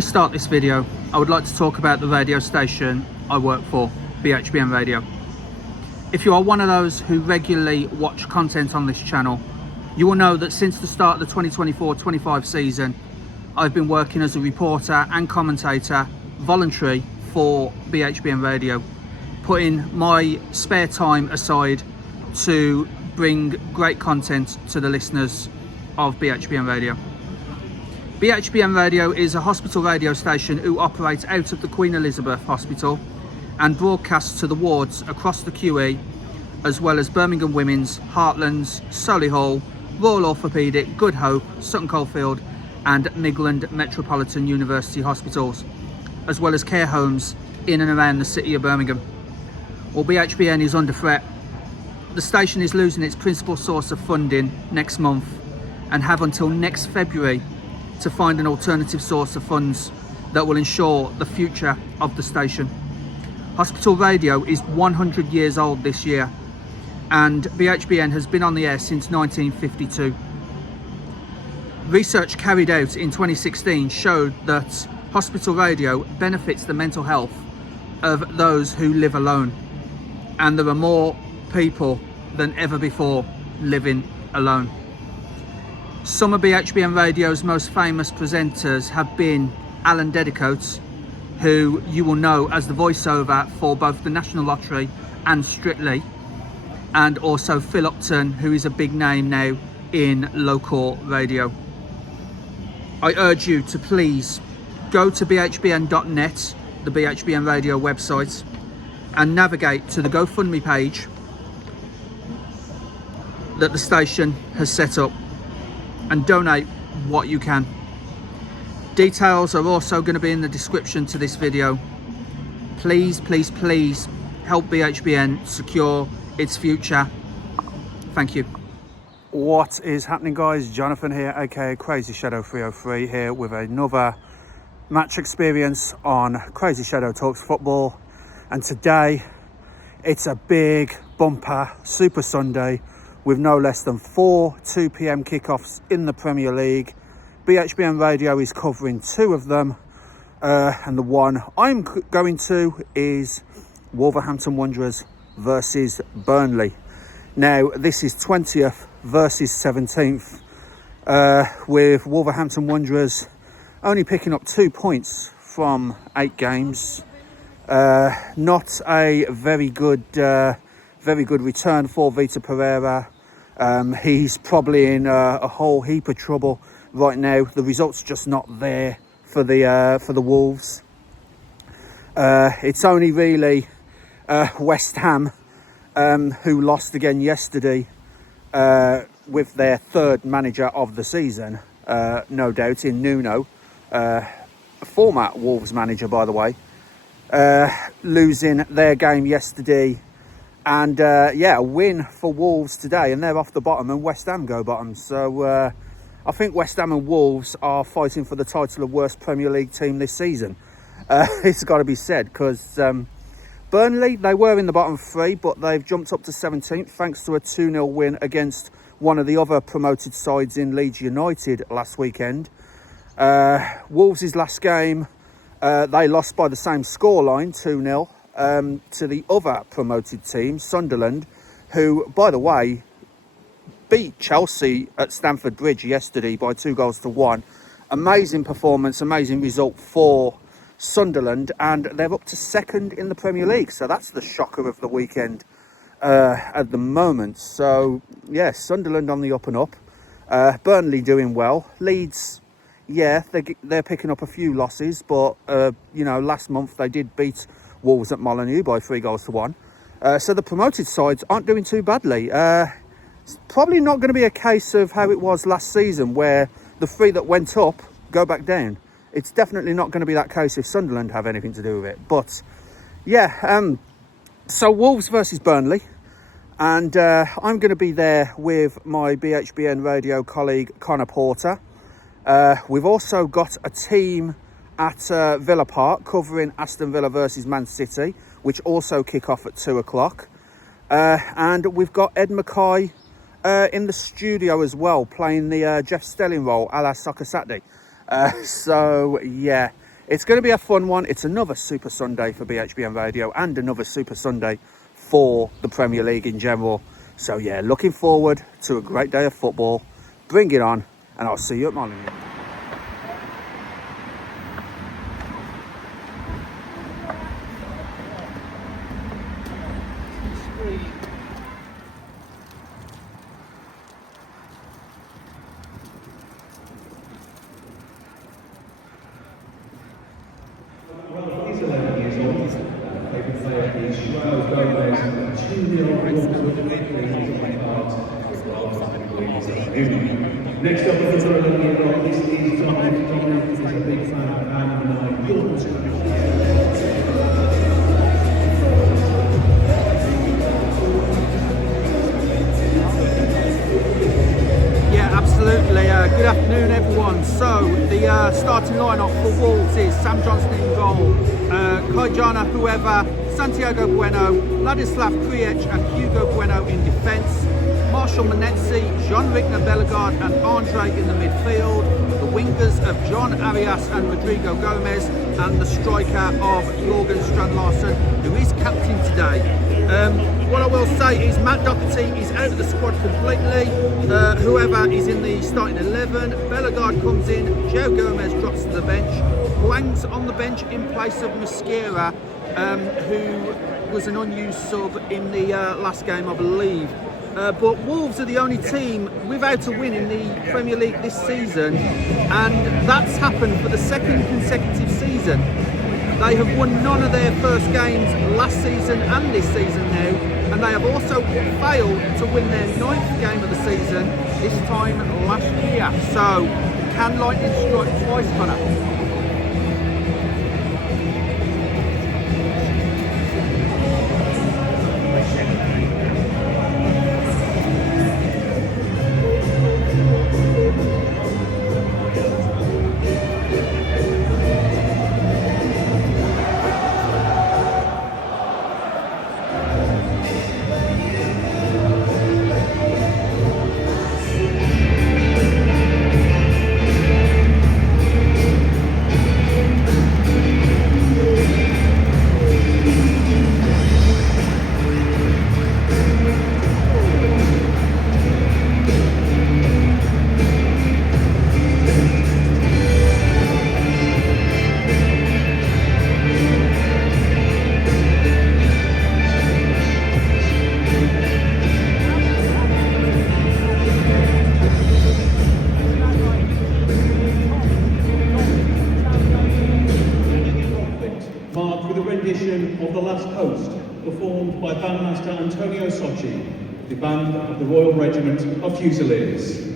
we start this video, I would like to talk about the radio station I work for, BHBN Radio. If you are one of those who regularly watch content on this channel, you will know that since the start of the 2024-25 season, I've been working as a reporter and commentator, voluntary, for BHBN Radio, putting my spare time aside to bring great content to the listeners of BHBN Radio. BHBN Radio is a hospital radio station who operates out of the Queen Elizabeth Hospital and broadcasts to the wards across the QE, as well as Birmingham Women's, Heartlands, Solihull, Royal Orthopaedic, Good Hope, Sutton Coldfield and Midland Metropolitan University Hospitals, as well as care homes in and around the city of Birmingham. Well, BHBN is under threat. The station is losing its principal source of funding next month and have until next February to find an alternative source of funds that will ensure the future of the station. Hospital radio is 100 years old this year, and BHBN has been on the air since 1952. Research carried out in 2016 showed that hospital radio benefits the mental health of those who live alone, and there are more people than ever before living alone. Some of BHBN Radio's most famous presenters have been Alan Dedicoats, who you will know as the voiceover for both the National Lottery and Strictly, and also Phil Upton, who is a big name now in local radio. I urge you to please go to bhbn.net, the BHBN Radio website, and navigate to the GoFundMe page that the station has set up and donate what you can. Details are also going to be in the description to this video. Please, please, please help BHBN secure its future. Thank you. What is happening, guys? Jonathan here, aka CrazyShadow 303, here with another match experience on CrazyShadow Talks Football. And today it's a big bumper Super Sunday with no less than 4 2 p.m. kickoffs in the Premier League. BHBN Radio is covering 2 of them, and the one I'm going to is Wolverhampton Wanderers versus Burnley. Now, this is 20th versus 17th, with Wolverhampton Wanderers only picking up 2 points from 8 games. Not a very good return for Vitor Pereira. He's probably in a whole heap of trouble right now. The results just not there for the Wolves. It's only really West Ham who lost again yesterday with their 3rd manager of the season, no doubt, in Nuno, a former Wolves manager, by the way, losing their game yesterday. And yeah, a win for Wolves today, and they're off the bottom, and West Ham go bottom. So I think West Ham and Wolves are fighting for the title of worst Premier League team this season. It's got to be said, because Burnley, they were in the bottom 3, but they've jumped up to 17th thanks to a 2-0 win against one of the other promoted sides in Leeds United last weekend. Wolves' last game, they lost by the same scoreline, 2-0. To the other promoted team, Sunderland, who, by the way, beat Chelsea at Stamford Bridge yesterday by 2-1. Amazing performance, amazing result for Sunderland, and they're up to 2nd in the Premier League. So that's the shocker of the weekend at the moment. So, yeah, Sunderland on the up and up. Burnley doing well. Leeds, yeah, they're picking up a few losses, but, you know, last month they did beat Wolves at Molineux by 3-1. So the promoted sides aren't doing too badly. It's probably not going to be a case of how it was last season, where the 3 that went up go back down. It's definitely not going to be that case if Sunderland have anything to do with it. But yeah, so Wolves versus Burnley, and I'm going to be there with my BHBN Radio colleague Connor Porter. We've also got a team at Villa Park covering Aston Villa versus Man City, which also kick off at 2 o'clock. And we've got Ed Mackay in the studio as well, playing the Jeff Stelling role a la Soccer Saturday. So yeah, It's going to be a fun one. It's another Super Sunday for BHBN Radio and another Super Sunday for the Premier League in general. So yeah, looking forward to a great day of football. Bring it on, and I'll see you at Molineux. He's 11 years old. Favourite player is João Gomez, 2-0 Next up, the 11-year-old, this is Dominic. Dominic is a big fan of Undone. Yeah, absolutely. Good afternoon, everyone. So the starting lineup for Wolves is Sam Johnson in goal, Kajana whoever, Santiago Bueno, Ladislav Krejci and Hugo Bueno in defence, Marshall Manetzi, Jean-Rigner Bellegarde and Andre in the midfield, the wingers of John Arias and Rodrigo Gomez, and the striker of Jorgen Strand-Larsen, who is captain today. What I will say is Matt Doherty is out of the squad completely. Whoever is in the starting 11, Bellegarde comes in, João Gomez drops to the bench, Huang's on the bench in place of Mosquera, who was an unused sub in the last game, I believe. But Wolves are the only team without a win in the Premier League this season, and that's happened for the second consecutive season. They have won none of their first games last season and this season now, and they have also failed to win their 9th game of the season, this time last year. So, can lightning strike twice, Connor? Of the Last Post, performed by bandmaster Antonio Socci, the band of the Royal Regiment of Fusiliers.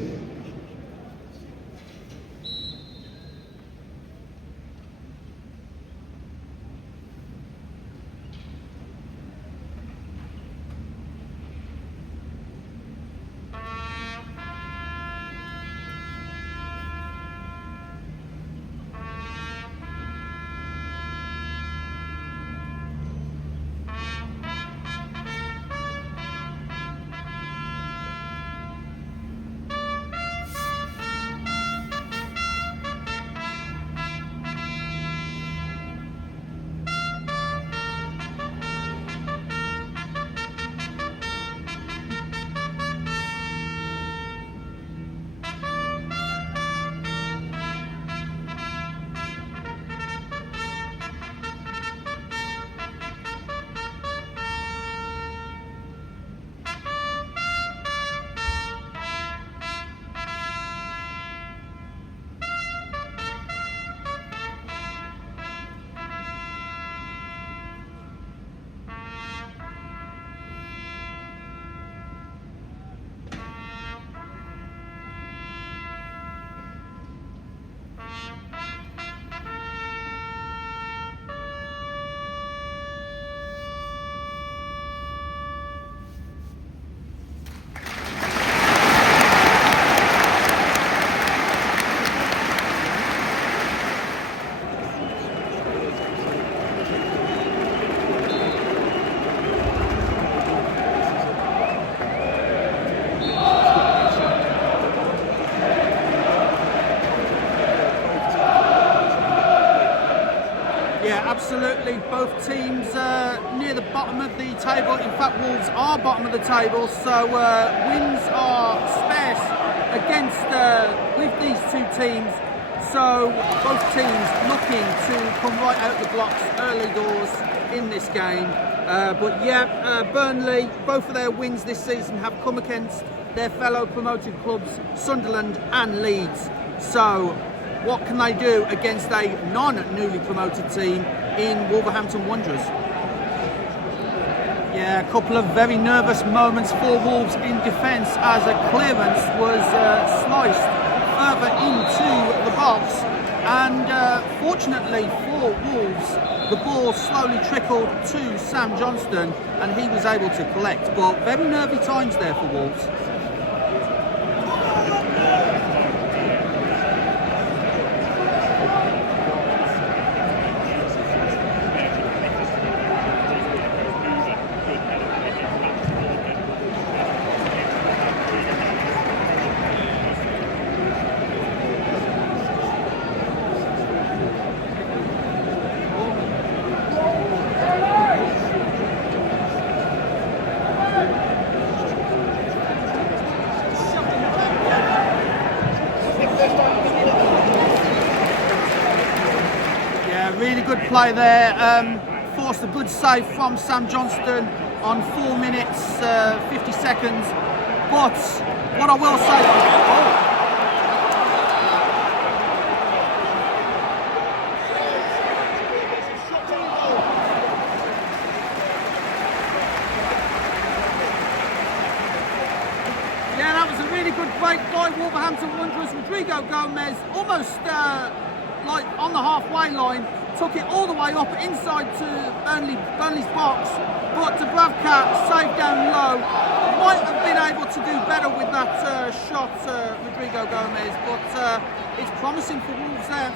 absolutely. Both teams near the bottom of the table. In fact, Wolves are bottom of the table, so wins are sparse against with these two teams. So both teams looking to come right out the blocks early doors in this game. But yeah, Burnley, both of their wins this season have come against their fellow promoted clubs, Sunderland and Leeds. So what can they do against a non-newly promoted team in Wolverhampton Wanderers? Yeah, a couple of very nervous moments for Wolves in defence as a clearance was sliced further into the box, and fortunately for Wolves, the ball slowly trickled to Sam Johnston and he was able to collect, but very nervy times there for Wolves. Really good play there, forced a good save from Sam Johnston on 4 minutes 50 seconds, but what I will say, yeah, that was a really good break by Wolverhampton Wanderers. Rodrigo Gomez almost like on the halfway line, took it all the way up inside to Burnley's box, but Dubravka saved down low. Might have been able to do better with that shot, Rodrigo Gomez, but it's promising for Wolves there.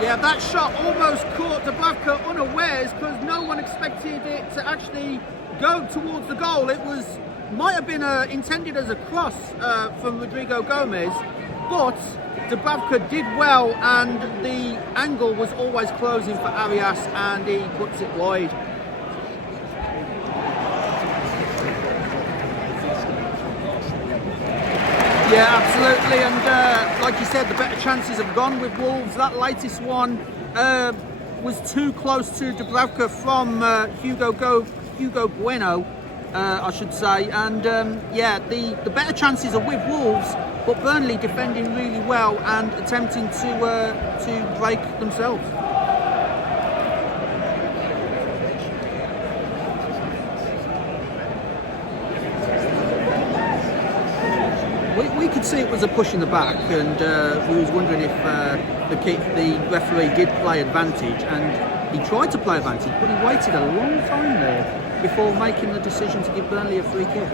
Yeah, that shot almost caught Dubravka unawares because no one expected it to actually go towards the goal. It might have been intended as a cross from Rodrigo Gomez, but Dubravka did well and the angle was always closing for Arias and he puts it wide. Yeah, absolutely, and like you said, the better chances have gone with Wolves. That latest one was too close to Dubravka from Hugo Bueno, I should say, and yeah, the better chances are with Wolves, but Burnley defending really well and attempting to break themselves. We could see it was a push in the back, and we was wondering if the referee did play advantage, and he tried to play advantage, but he waited a long time there before making the decision to give Burnley a free kick.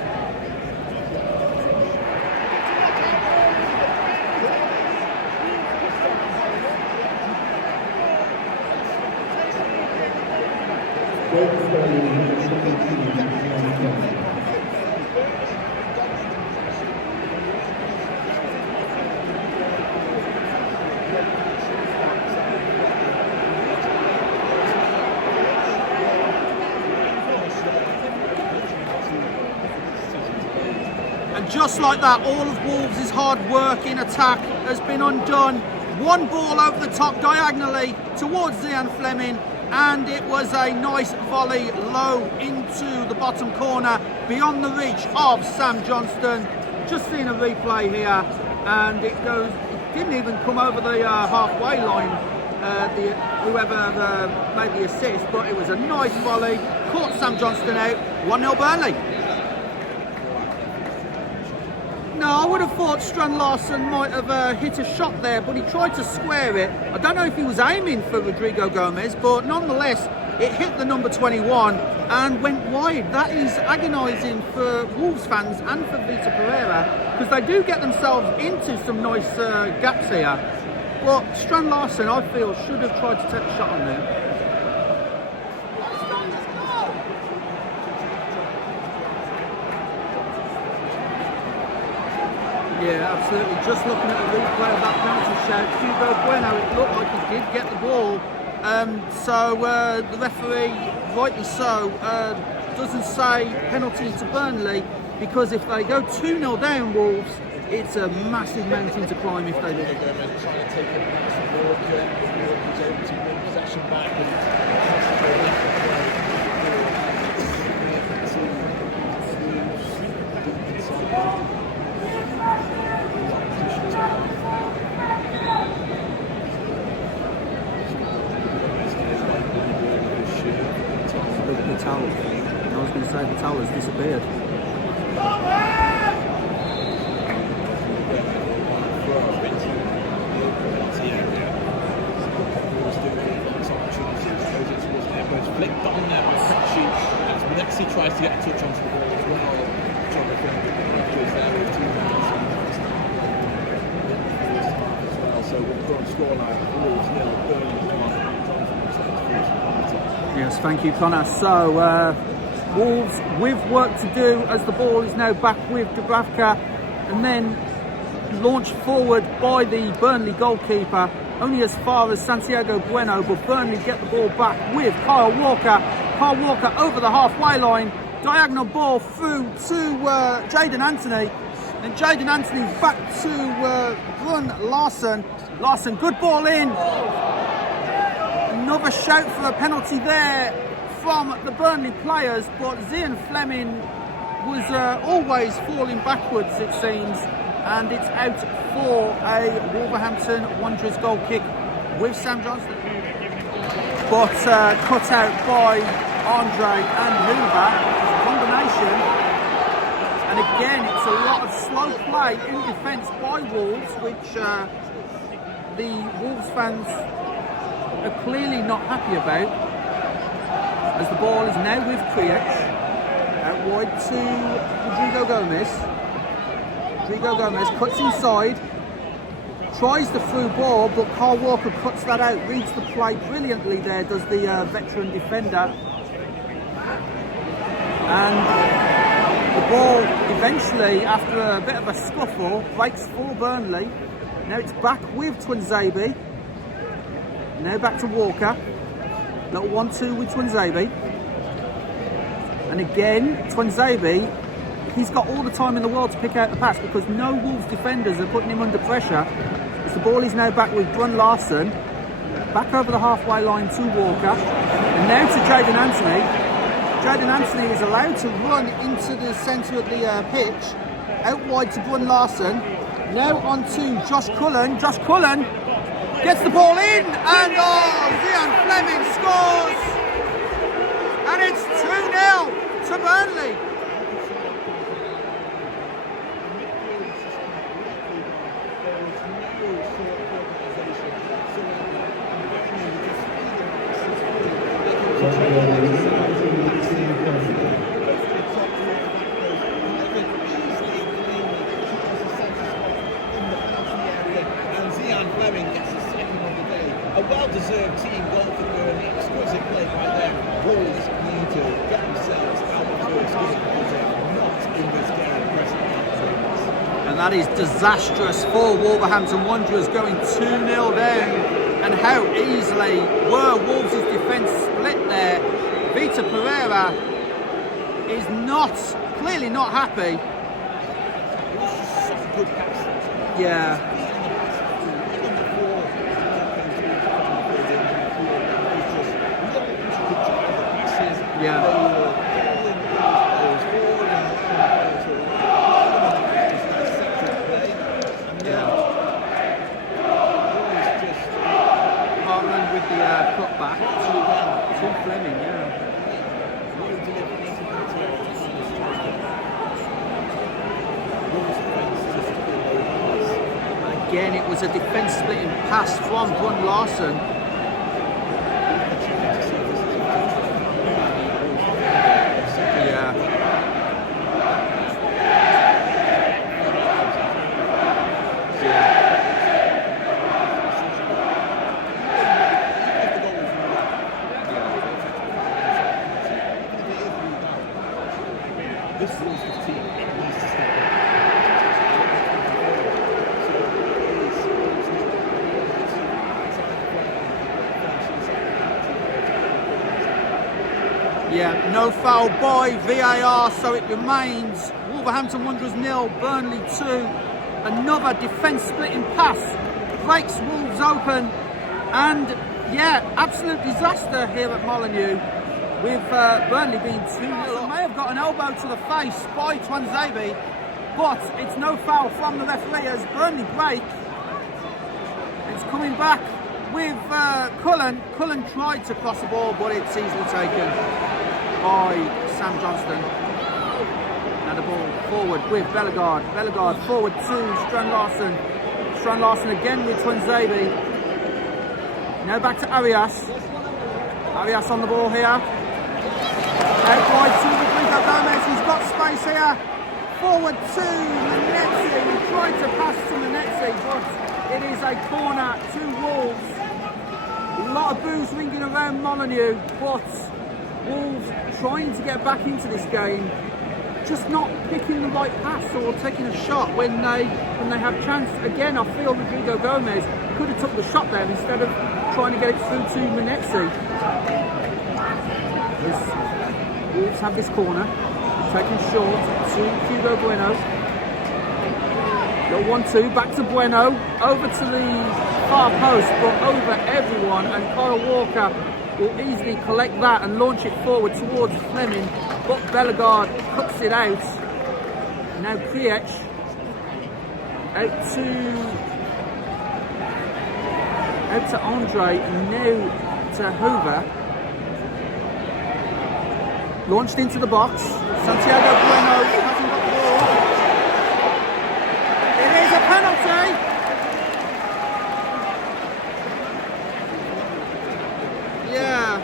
And just like that, all of Wolves' hard work in attack has been undone. One ball over the top diagonally towards Zian Fleming, and it was a nice volley low into the bottom corner beyond the reach of Sam Johnston. Just seeing a replay here, and it didn't even come over the halfway line, whoever made the assist, but it was a nice volley, caught Sam Johnston out. 1-0 Burnley. No, I would have thought Strand Larsen might have hit a shot there, but he tried to square it. I don't know if he was aiming for Rodrigo Gomez, but nonetheless, It hit the number 21 and went wide. That is agonising for Wolves fans and for Vita Pereira, because they do get themselves into some nice gaps here. But Strand Larsen, I feel, should have tried to take a shot on there. Yeah, absolutely. Just looking at the replay of that penalty shout, Hugo Bueno, it looked like he did get the ball. So the referee, rightly so, doesn't say penalty to Burnley, because if they go 2-0 down, Wolves, it's a massive mountain to climb if they do. Trying to take a possession back. The towel. I was going to say the towel has disappeared. Flicked on there by Crutchy as Nexi tries to get a touch onto the ball as well. John McClellan there with 2 minutes as well. So we're current scoreline Wolves 0, Burnley 1. Yes, thank you, Connor. So Wolves with work to do as the ball is now back with Dubravka, and then launched forward by the Burnley goalkeeper, only as far as Santiago Bueno, but Burnley get the ball back with Kyle Walker. Kyle Walker over the halfway line, diagonal ball through to Jayden Anthony, and Jayden Anthony back to Brun Larsen. Larsen, good ball in. Another shout for a penalty there from the Burnley players, but Zian Fleming was always falling backwards, it seems, and it's out for a Wolverhampton Wanderers goal kick with Sam Johnston. But cut out by Andre and Hoover, combination. And again, it's a lot of slow play in defence by Wolves, which the Wolves fans are clearly not happy about, as the ball is now with Clarets, out wide to Rodrigo Gomez. Rodrigo Gomez cuts inside, tries the through ball, but Carl Walker cuts that out, reads the play brilliantly there, does the veteran defender. And the ball eventually, after a bit of a scuffle, breaks for Burnley. Now it's back with Twinzabi. Now back to Walker. Little 1-2 with Twinzabi. And again, Twinzabi, he's got all the time in the world to pick out the pass, because no Wolves defenders are putting him under pressure. As the ball is now back with Brun Larsen. Back over the halfway line to Walker. And now to Jayden Anthony. Jayden Anthony is allowed to run into the centre of the pitch. Out wide to Brun Larsen. Now on to Josh Cullen. Josh Cullen gets the ball in, and Zian Fleming scores! And it's 2-0 to Burnley. Well-deserved team goal for Burnley. Exquisite play right there. Wolves need to get themselves out of first game, not in this game pressing. And that is disastrous for Wolverhampton Wanderers, going 2-0 down. And how easily were Wolves' defence split there. Vita Pereira is clearly not happy. It was just such a good pass. Yeah. Yeah. Hartland with the cutback to Fleming, yeah. And again, it was a defence splitting pass from Brun Larsen. this Wolves team needs to step up. Yeah, no foul by VAR, so it remains Wolverhampton Wanderers 0, Burnley 2. Another defence-splitting pass breaks Wolves open, and yeah, absolute disaster here at Molineux, with Burnley being 2-0. May have got an elbow to the face by Twanzebe, but it's no foul from the referee as Burnley break. It's coming back with Cullen. Cullen tried to cross the ball, but it's easily taken by Sam Johnston. Now the ball forward with Bellegarde. Bellegarde forward to Strand Larsen. Strand Larsen again with Twanzebe. Now back to Arias. Arias on the ball here. Out wide to Rodrigo Gomez. He's got space here. Forward to Manetzi. He tried to pass to Manetzi, but it is a corner to Wolves. A lot of boos ringing around Molineux, but Wolves trying to get back into this game, just not picking the right pass or taking a shot when they have chance. Again, I feel Rodrigo Gomez could have took the shot there instead of trying to get it through to Manetzi. Wolves have this corner, taken short to Hugo Bueno. Got 1-2, back to Bueno, over to the far post, but over everyone, and Kyle Walker will easily collect that and launch it forward towards Fleming, but Bellegarde cuts it out. Now Kriech out to Andre, now to Hoover. Launched into the box. Santiago Bueno hasn't got the ball. It is a penalty. Yeah.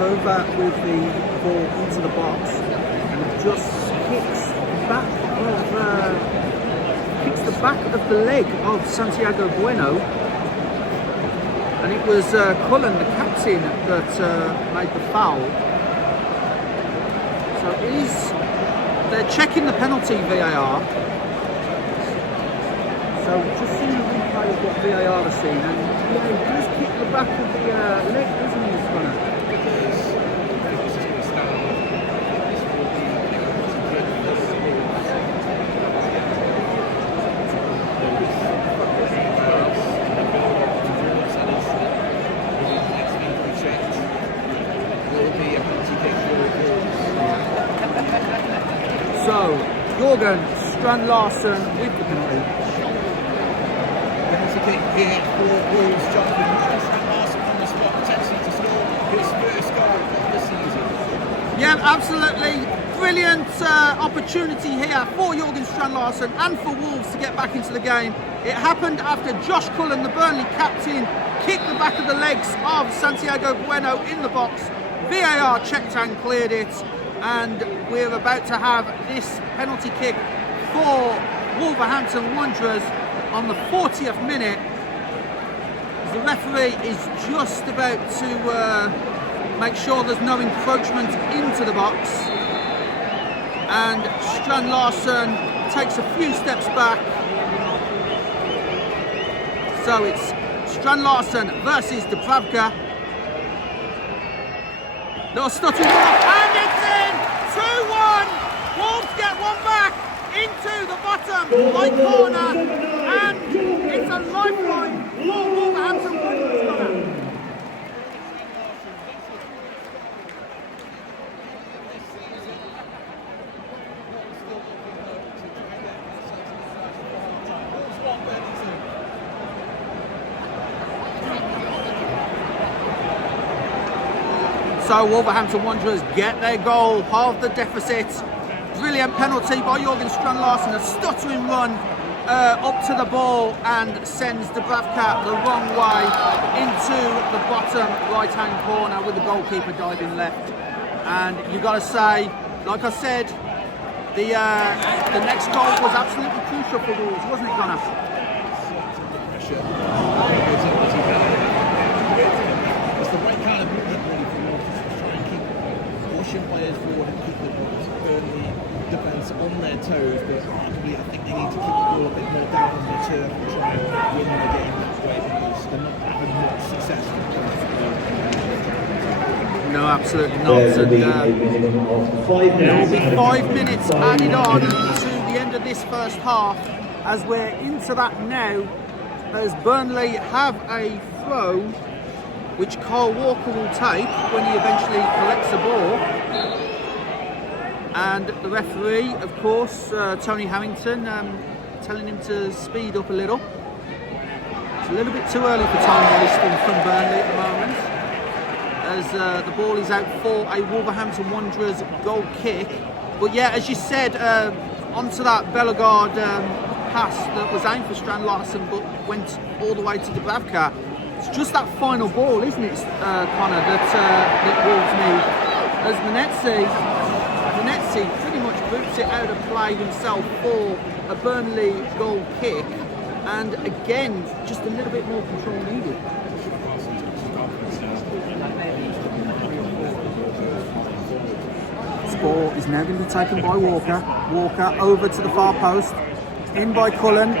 Over with the ball into the box and it just kicks the back of the leg of Santiago Bueno, and it was Cullen, the captain, that made the foul. So they're checking the penalty, VAR. So just seeing the replay of what VAR has seen, and yeah, he does kick the back of the leg, doesn't he, Spanner? So, Jorgen Strand Larsen with the penalty. Penalty kick here for Wolves. Jonathan Strand Larsen on the spot, potentially to score his first goal of the season. Yeah, absolutely brilliant opportunity here for Jorgen Strand Larsen and for Wolves to get back into the game. It happened after Josh Cullen, the Burnley captain, kicked the back of the legs of Santiago Bueno in the box. VAR checked and cleared it, and we're about to have this penalty kick for Wolverhampton Wanderers on the 40th minute. The referee is just about to make sure there's no encroachment into the box, and Strand Larsen takes a few steps back. So it's Strand Larsen versus Dubravka. Little stuttering off, and it's in! 2-1! Wolves get one back into the bottom right corner, and it's a lifeline for Wolverhampton Wanderers. So Wolverhampton Wanderers get their goal, halve the deficit. Brilliant penalty by Jorgen Strand Larsen, a stuttering run up to the ball and sends Dubravka the wrong way into the bottom right-hand corner with the goalkeeper diving left. And you got to say, like I said, the next goal was absolutely crucial for Wolves, wasn't it, Connor? It's the right kind of movement really for Wolves to try and keep pushing players forward and keep the Burnley defence on their toes, but arguably I think they need to keep the ball a bit more down on the turf and try and win the game that way because they're not having much success. No, absolutely not. And, there will be 5 minutes added on to the end of this first half as we're into that now, as Burnley have a throw which Kyle Walker will take when he eventually collects the ball. And the referee, of course, Tony Harrington, telling him to speed up a little. It's a little bit too early for time wasting from Burnley at the moment, as the ball is out for a Wolverhampton Wanderers goal kick. But yeah, as you said, onto that Bellegarde pass that was aimed for Strand Larsen but went all the way to Dubravka. It's just that final ball, isn't it, Connor, that Wolves need. As Manetzi pretty much boots it out of play himself for a Burnley goal kick, and again, just a little bit more control needed. This ball is now going to be taken by Walker. Walker over to the far post, in by Cullen,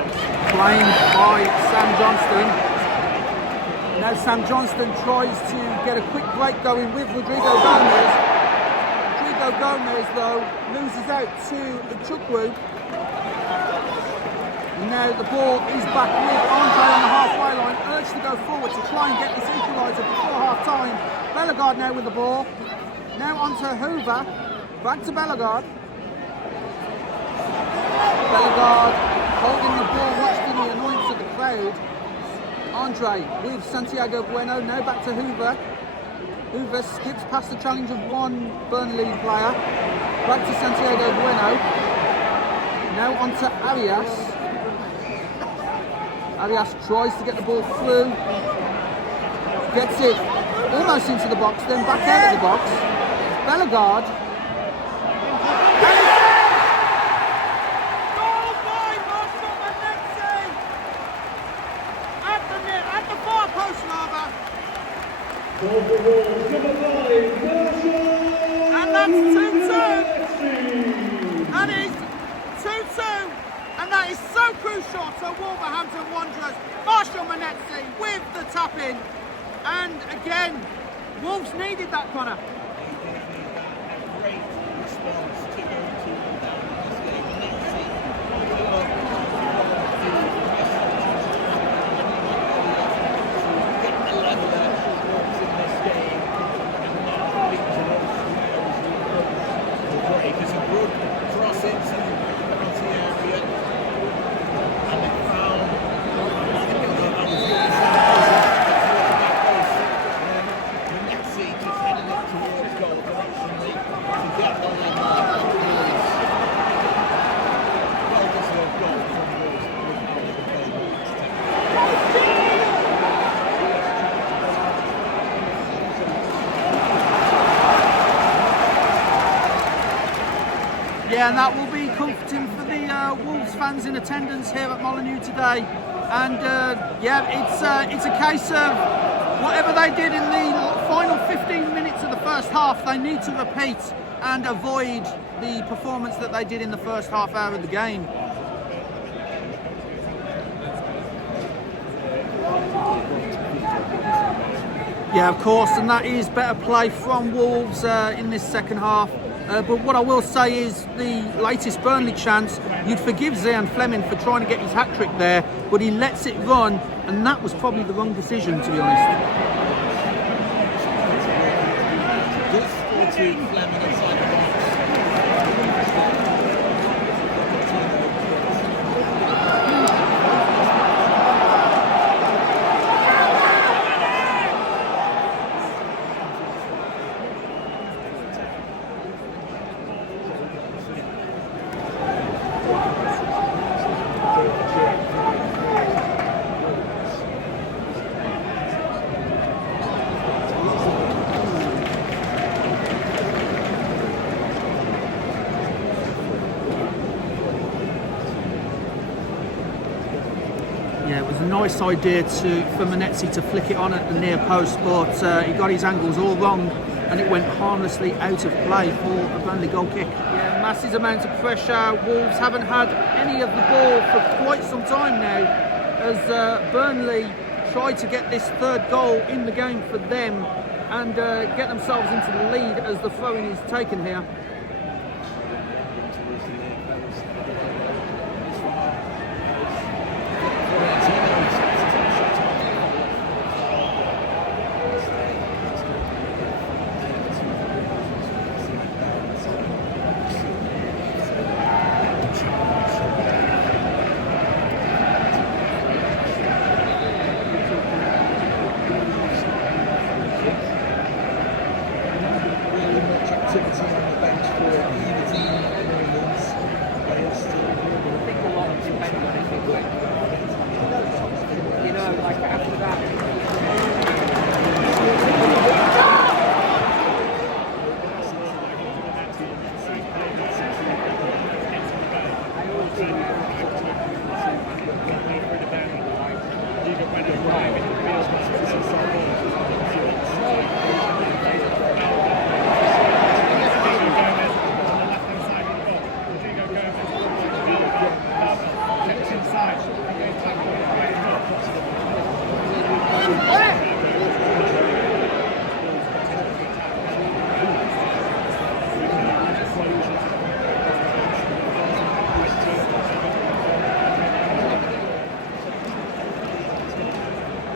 playing by Sam Johnston. Now Sam Johnston tries to get a quick break going with Rodrigo Gomez. Gomez though loses out to Chukwu. Now the ball is back with Andre on the halfway line, urged to go forward to try and get this equaliser before half time. Bellegarde now with the ball. Now onto Hoover. Back to Bellegarde. Bellegarde holding the ball much to the annoyance of the crowd. Andre with Santiago Bueno. Now back to Hoover. Hoover skips past the challenge of one Burnley player. Back to Santiago Bueno. Now on to Arias. Arias tries to get the ball through. Gets it almost into the box, then back out of the box. Bellegarde. Goal by Marshall Manetzi! At the far post, rather. And that's 2-2. That is 2-2. And that is so crucial to Wolverhampton Wanderers. Marshall Manetzi with the tap-in. And again, Wolves needed that, Connor. Great response to go to down this game. Manetzi, get the level of Wolves in this game. It's a good cross into the penalty area. And they found Manetzi just heading up towards goal directionally to get on the mark of Wolves. Well-deserved goal from Wolves with how they played the last 10 minutes. Yeah, and that will be comforting for the Wolves fans in attendance here at Molineux today. And yeah, it's a case of whatever they did in the final 15 minutes of the first half, they need to repeat and avoid the performance that they did in the first half hour of the game. Yeah, of course, and that is better play from Wolves in this second half. But what I will say is the latest Burnley chance, you'd forgive Zian Fleming for trying to get his hat-trick there, but he lets it run, and that was probably the wrong decision, to be honest. Good 4-2 Fleming inside the box. Yeah, it was a nice idea for Manetzi to flick it on at the near post, but he got his angles all wrong and it went harmlessly out of play for a Burnley goal kick. Yeah, massive amount of pressure. Wolves haven't had any of the ball for quite some time now, as Burnley tried to get this third goal in the game for them and get themselves into the lead as the throw-in is taken here.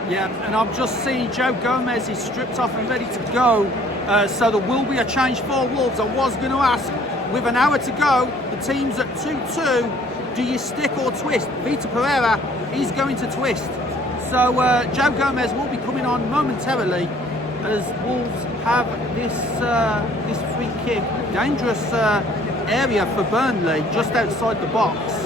Yeah, and I've just seen Joe Gomez is stripped off and ready to go. So there will be a change for Wolves. I was going to ask, with an hour to go, the team's at 2-2, do you stick or twist? Vitor Pereira is going to twist. So Joe Gomez will be coming on momentarily as Wolves have this free kick. Dangerous area for Burnley, just outside the box.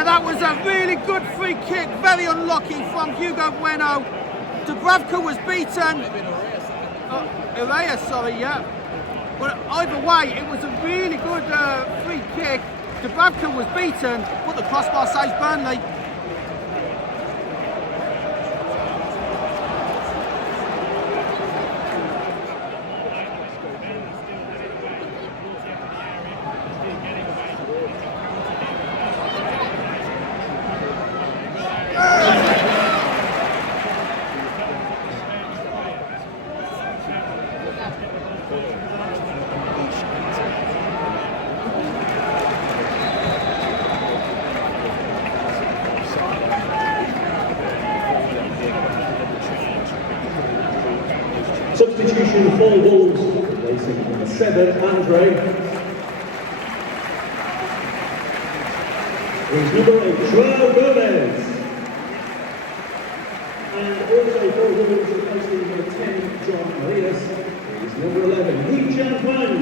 That was a really good free kick, very unlucky from Hugo Bueno. Dubravka was beaten. Urea, sorry, yeah. But either way, it was a really good free kick. Dubravka was beaten, but the crossbar saves Burnley. Substitution for Wolves, racing number 7, Andre. Is number 8, Joao Gomez. And also for Wolves, replacing number 10, John Elias, is number 11, Hui Jian Wang.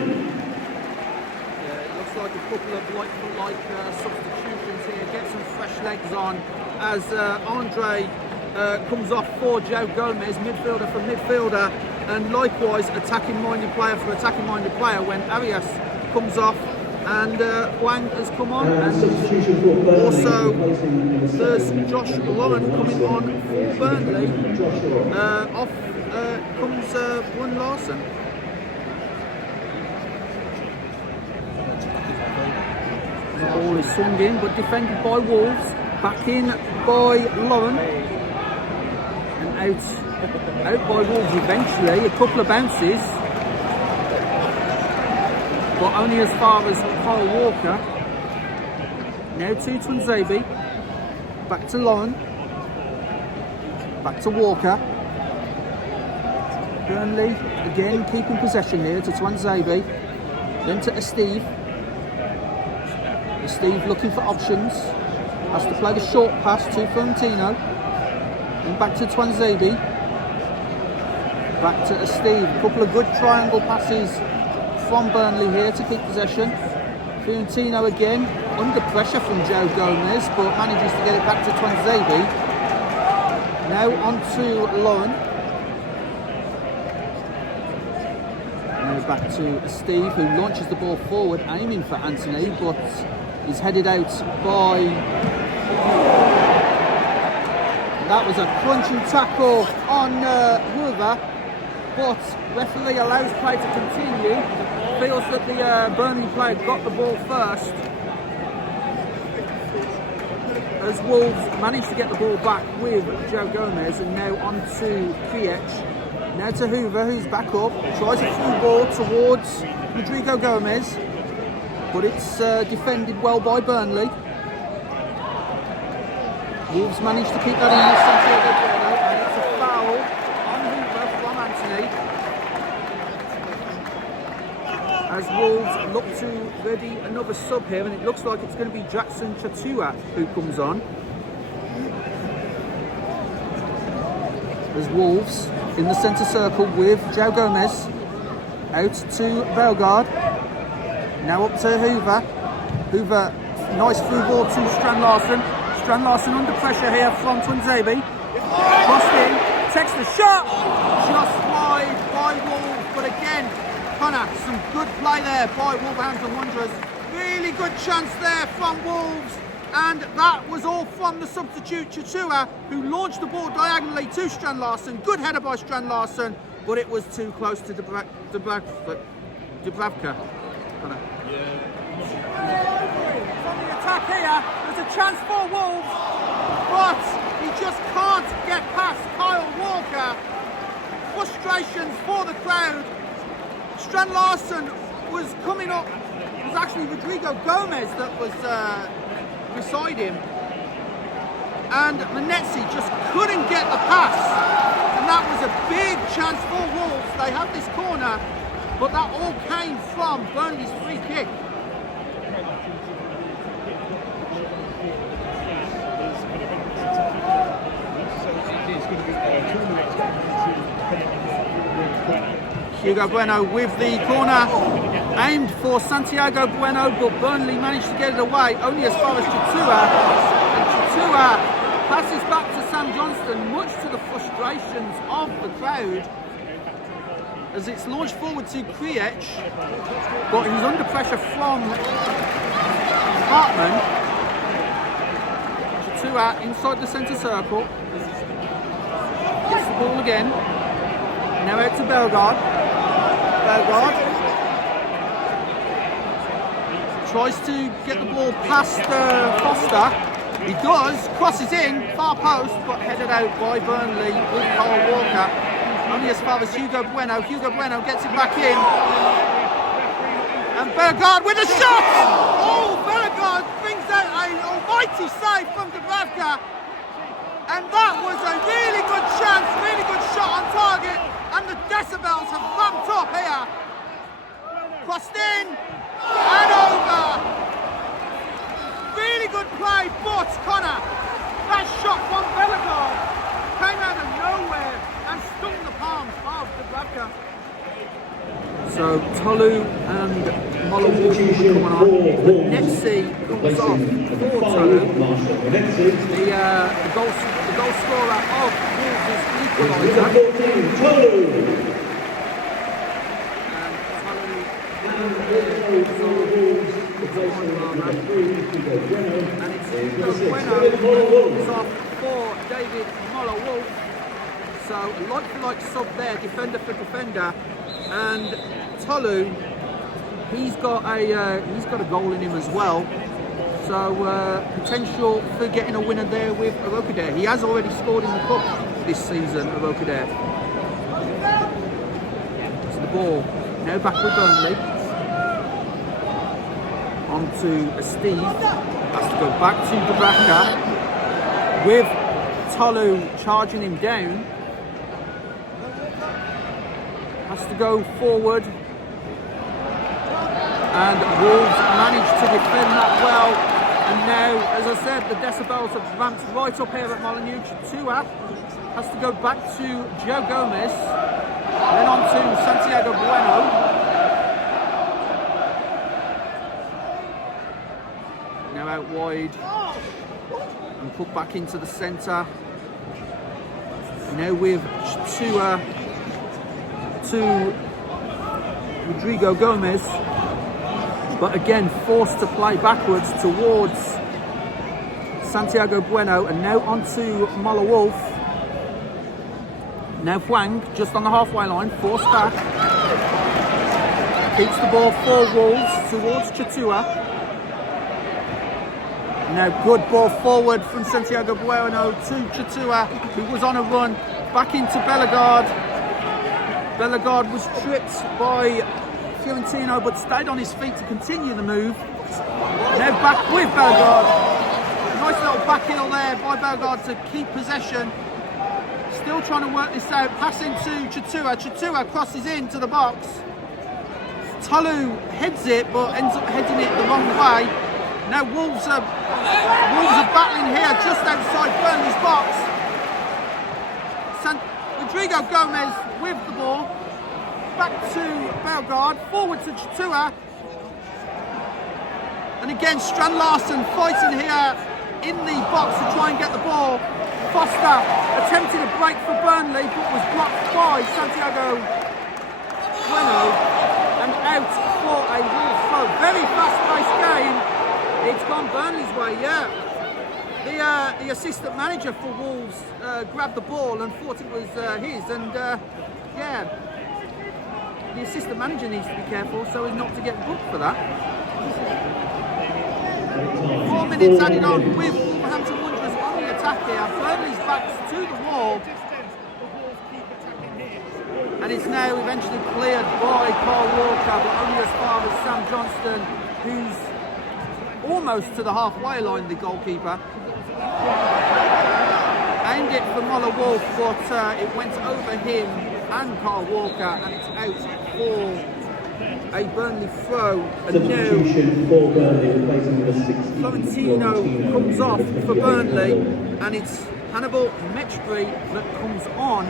It looks like a couple of like-for-like substitutions here. Get some fresh legs on as Andre comes off for Joe Gomez, midfielder for midfielder. And likewise, attacking-minded player for attacking-minded player when Arias comes off and Wang has come on. And also, there's Josh Lauren coming on for Burnley. Off comes Brun Larson. The ball is swung in, but defended by Wolves. Back in by Lauren. And out by Wolves eventually, a couple of bounces, but only as far as Kyle Walker. Now to Tunzebi, back to Lauren, back to Walker, Burnley again keeping possession here to Twanzebe. Then to Steve. Steve looking for options. Has to play the short pass to Florentino. And back to Twanzebe. Back to Steve. A couple of good triangle passes from Burnley here to keep possession. Florentino again under pressure from Joe Gomez, but manages to get it back to Twanzebe. Now on to Lauren. Now back to Steve, who launches the ball forward, aiming for Anthony, but is headed out by... That was a crunching tackle on Hoover, but referee allows play to continue. Feels that the Burnley player got the ball first, as Wolves managed to get the ball back with Joe Gomez. And now on to Clarets. Now to Hoover, who's back up, tries a through ball towards Rodrigo Gomez, but it's defended well by Burnley. Wolves managed to keep that in Santiago Bueno, and it's a foul on Hoover from Anthony. As Wolves look to ready another sub here, and it looks like it's going to be Jackson Chatua who comes on. As Wolves in the centre circle with Joe Gomez. Out to Bellegarde. Now up to Hoover. Hoover, nice through ball to Strand Larsen. Strand Larsen under pressure here from Twanzebe. Crossed in, takes the shot. Just wide by Wolves, but again, Connor, some good play there by Wolverhampton Wanderers. Really good chance there from Wolves, and that was all from the substitute Chatua, who launched the ball diagonally to Strand Larsen. Good header by Strand Larsen, but it was too close to Dubravka. Connor. From the attack here, there's a chance for Wolves, but he just can't get past Kyle Walker. Frustrations for the crowd. Strand Larsen was coming up. It was actually Rodrigo Gomez that was beside him, and Manetzi just couldn't get the pass, and that was a big chance for Wolves. They had this corner, but that all came from Burnley's free kick. Hugo Bueno with the corner, aimed for Santiago Bueno, but Burnley managed to get it away only as far as Chatua. And Chatua passes back to Sam Johnston, much to the frustrations of the crowd, as it's launched forward to Clarets, but he's under pressure from Hartman. Chatua inside the centre circle, gets the ball again, now out to Bellegarde. Bellegarde tries to get the ball past Foster. He does, crosses in, far post, but headed out by Burnley with Kyle Walker. Only as far as Hugo Bueno. Hugo Bueno gets it back in. And Bellegarde with a shot! Oh, Bellegarde brings out an almighty save from Dubravka. And that was a really good chance, really good shot on target. And the decibels have bumped up here. Crossed in and over. Really good play, but Connor, that shot from Bellegarde came out of nowhere and stung the palms of Dubravka. So Tolu and Molineux coming on. Manetzi comes off for Tolu. The goal scorer of Wolves' equaliser. And it's Bueno is off for David Molineux. So like sub there, defender for defender. And Tolu, he's got a goal in him as well. So potential for getting a winner there with Arokadare. He has already scored in the cup this season, Arokadare. To the ball, now back with Burnley. On to Steve, has to go back to Dubravka with Tolu charging him down. has to go forward. And Wolves managed to defend that well. And now, as I said, the decibels have ramped right up here at Molineux. Tua has to go back to Joe Gomez. Then on to Santiago Bueno. Now out wide. And put back into the centre. Now with Tua to Rodrigo Gomez. But again, forced to play backwards towards Santiago Bueno, and now onto Mola Wolf. Now Huang, just on the halfway line, forced back. Keeps the ball for Wolves towards Chatua. Now good ball forward from Santiago Bueno to Chatua, who was on a run, back into Bellegarde. Bellegarde was tripped by Fiorentino, but stayed on his feet to continue the move. Now back with Bellegarde. Nice little back heel there by Bellegarde to keep possession. Still trying to work this out. Passing to Chatua. Chatua crosses into the box. Tolu heads it, but ends up heading it the wrong way. Now Wolves are battling here just outside Burnley's box. Rodrigo Gomez with the ball. Back to Bellegarde, forward to Chatua. And again, Strand Larsen fighting here in the box to try and get the ball. Foster attempted a break for Burnley, but was blocked by Santiago Bueno. And out for a Wolves throw. Very fast-paced game. It's gone Burnley's way, yeah. The assistant manager for Wolves grabbed the ball and thought it was his, and yeah. The assistant manager needs to be careful so as not to get booked for that. 4 minutes added on with Wolverhampton Wanderers on the attack here. Burnley's back to the wall. And it's now eventually cleared by Carl Walker, but only as far as Sam Johnston, who's almost to the halfway line, the goalkeeper. Aimed it for Mola Wolf, but it went over him and Carl Walker, and it's out for a Burnley throw. And Substitution for Burnley, replacing the 16. Florentino comes off for Burnley, and it's Hannibal Matchday that comes on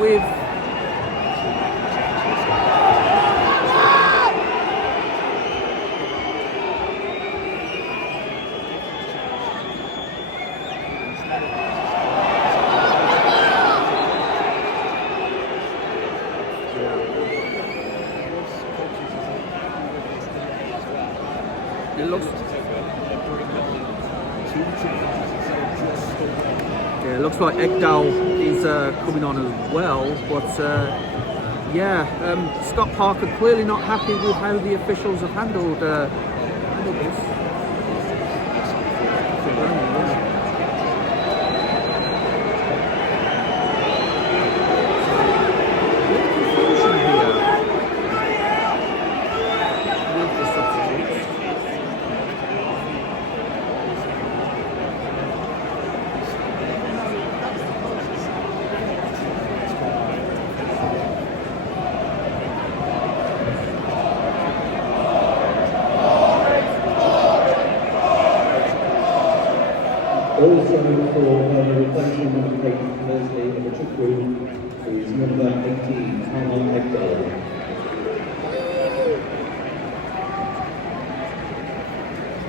with it looks like Ekdal is coming on as well, but yeah, Scott Parker clearly not happy with how the officials have handled this. Also for reflection of the page Thursday in the trick room is number 18, Hannah Ekdal.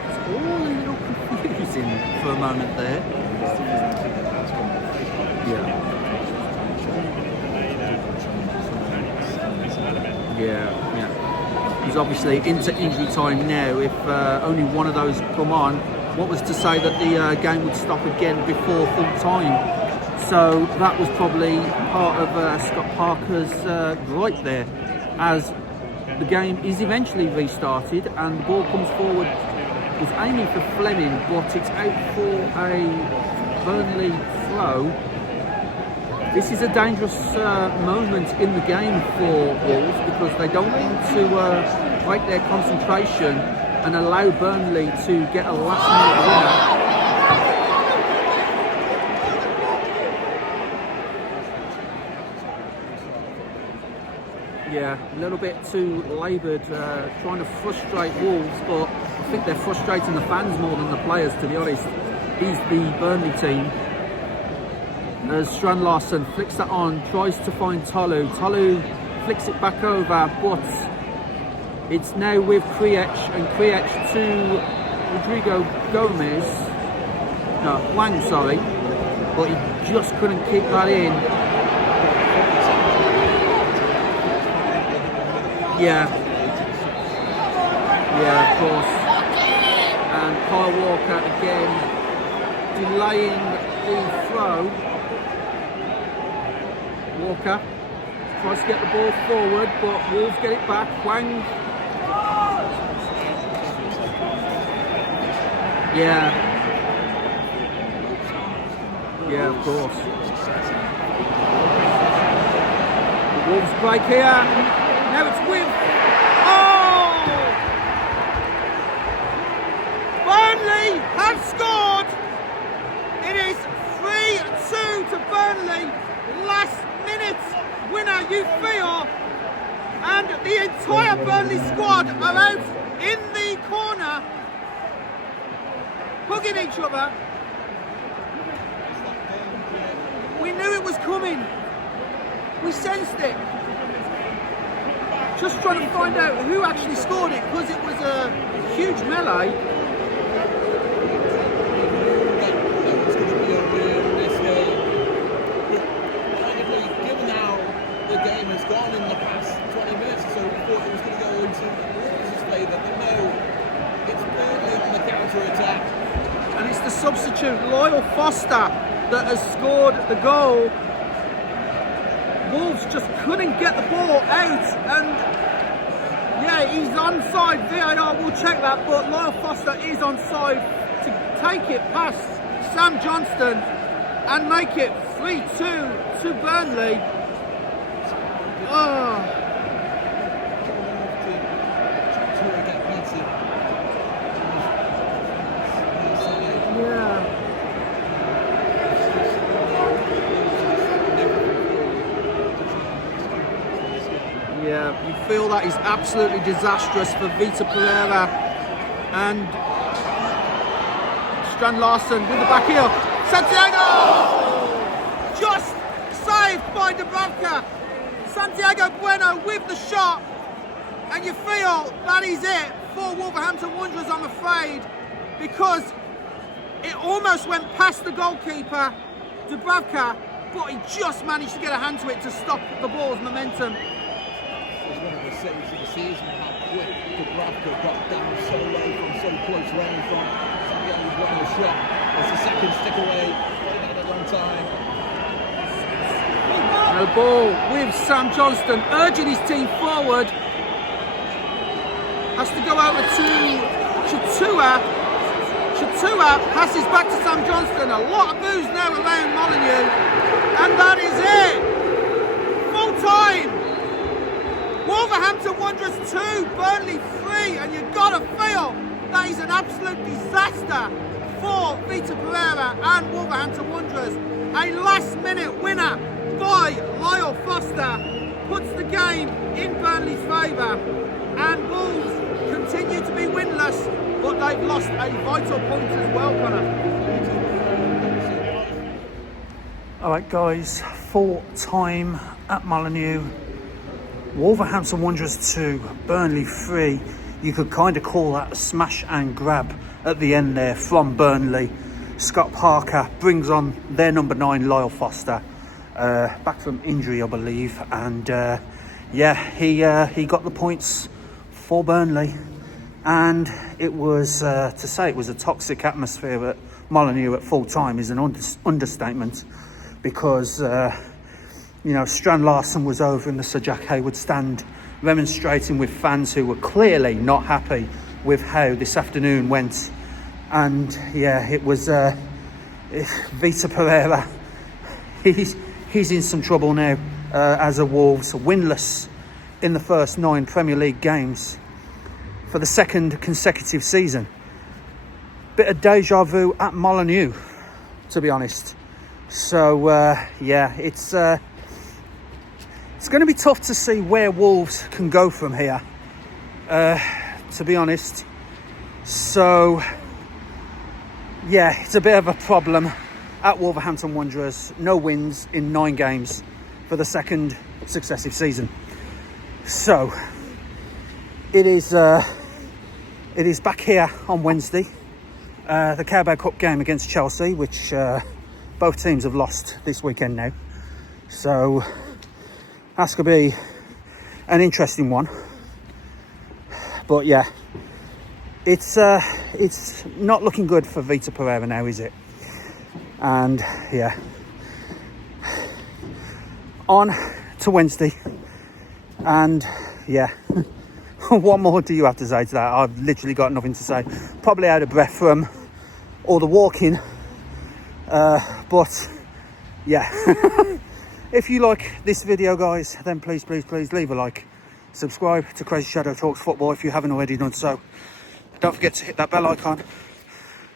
It's all a little confusing for a moment there. Yeah. He's obviously into injury time now. If only one of those come on, what was to say that the game would stop again before full time? So that was probably part of Scott Parker's gripe there, as the game is eventually restarted and the ball comes forward. Was aiming for Fleming, but it's out for a Burnley throw. This is a dangerous moment in the game for Wolves, because they don't want to break their concentration and allow Burnley to get a last-minute winner. Yeah, a little bit too laboured, trying to frustrate Wolves, but I think they're frustrating the fans more than the players, to be honest. He's the Burnley team. As Strand Larsen flicks that on, tries to find Tolu. Tolu flicks it back over, but it's now with Kriech, and Kriech to Rodrigo Gomez. No, Wang, sorry. But he just couldn't keep that in. Yeah, of course. And Kyle Walker again delaying the throw. Walker tries to get the ball forward, but Wolves get it back. Wang. Yeah, of course. The Wolves break here. Now it's with. Oh! Burnley have scored. It is 3-2 to Burnley. Last minute winner, you feel. And the entire Burnley squad are out in the corner, hugging each other. We knew it was coming. We sensed it. Just trying to find out who actually scored it, because it was a huge melee. Given how the game has gone in the past 20 minutes or so, we thought it was going to go into Wolves' favour, but no, it's Burnley on the counter-attack. And it's the substitute, Lyle Foster, that has scored the goal. Wolves just couldn't get the ball out, and yeah, he's onside. VAR will check that, but Lyle Foster is onside to take it past Sam Johnston and make it 3-2 to Burnley. Oh. Yeah. Yeah, you feel that is absolutely disastrous for Vita Pereira, and Strand Larsen with the back heel. Santiago! Just saved by Dubravka. Santiago Bueno with the shot, and you feel that is it for Wolverhampton Wanderers, I'm afraid, because it almost went past the goalkeeper, Dubravka, but he just managed to get a hand to it to stop the ball's momentum. It's one of the saves of the season, how quick Dubravka got down so low from so close range from Santiago Bueno's shot. It's the second stick away, had a long time. The ball with Sam Johnston urging his team forward. Has to go over to Chatua. Chatua passes back to Sam Johnston. A lot of boos now around Molineux. And that is it. Full time. Wolverhampton Wanderers 2, Burnley 3. And you've got to feel that is an absolute disaster for Vita Pereira and Wolverhampton Wanderers. A last minute winner by Lyle Foster puts the game in Burnley's favour, and Wolves continue to be winless, but they've lost a vital point as well, Connor. Alright guys, full time at Molineux. Wolverhampton Wanderers 2, Burnley 3. You could kind of call that a smash and grab at the end there from Burnley. Scott Parker brings on their number 9, Lyle Foster. Back from injury, I believe, and yeah, he got the points for Burnley, and it was to say it was a toxic atmosphere at Molineux at full time is an understatement, because you know, Strand Larsen was over in the Sir Jack Hayward stand remonstrating with fans who were clearly not happy with how this afternoon went, and yeah, it was Vita Pereira. He's in some trouble now as a Wolves winless in the first 9 Premier League games for the second consecutive season. Bit of deja vu at Molineux, to be honest. So yeah, it's It's going to be tough to see where Wolves can go from here, to be honest. So, yeah, it's a bit of a problem at Wolverhampton Wanderers. No wins in 9 games for the second successive season. So, it is back here on Wednesday. The Carabao Cup game against Chelsea, which both teams have lost this weekend now. So, that's going to be an interesting one. But yeah, it's not looking good for Vita Pereira now, is it? And yeah, on to Wednesday. And yeah, what more do you have to say to that? I've literally got nothing to say. Probably out of breath from all the walking. But yeah, if you like this video, guys, then please leave a like. Subscribe to CrazyShadow Talks Football if you haven't already done so. Don't forget to hit that bell icon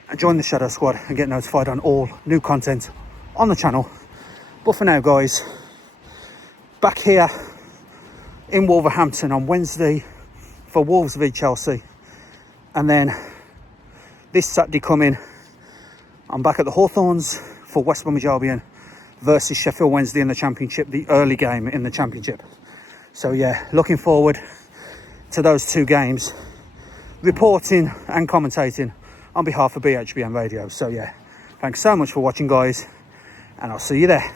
and join the Shadow Squad and get notified on all new content on the channel. But for now, guys, back here in Wolverhampton on Wednesday for Wolves v Chelsea. And then this Saturday coming, I'm back at the Hawthorns for West Bromwich Albion versus Sheffield Wednesday in the Championship, the early game in the Championship. So yeah, looking forward to those 2 games, reporting and commentating on behalf of BHBN Radio. So yeah, thanks so much for watching, guys, and I'll see you there.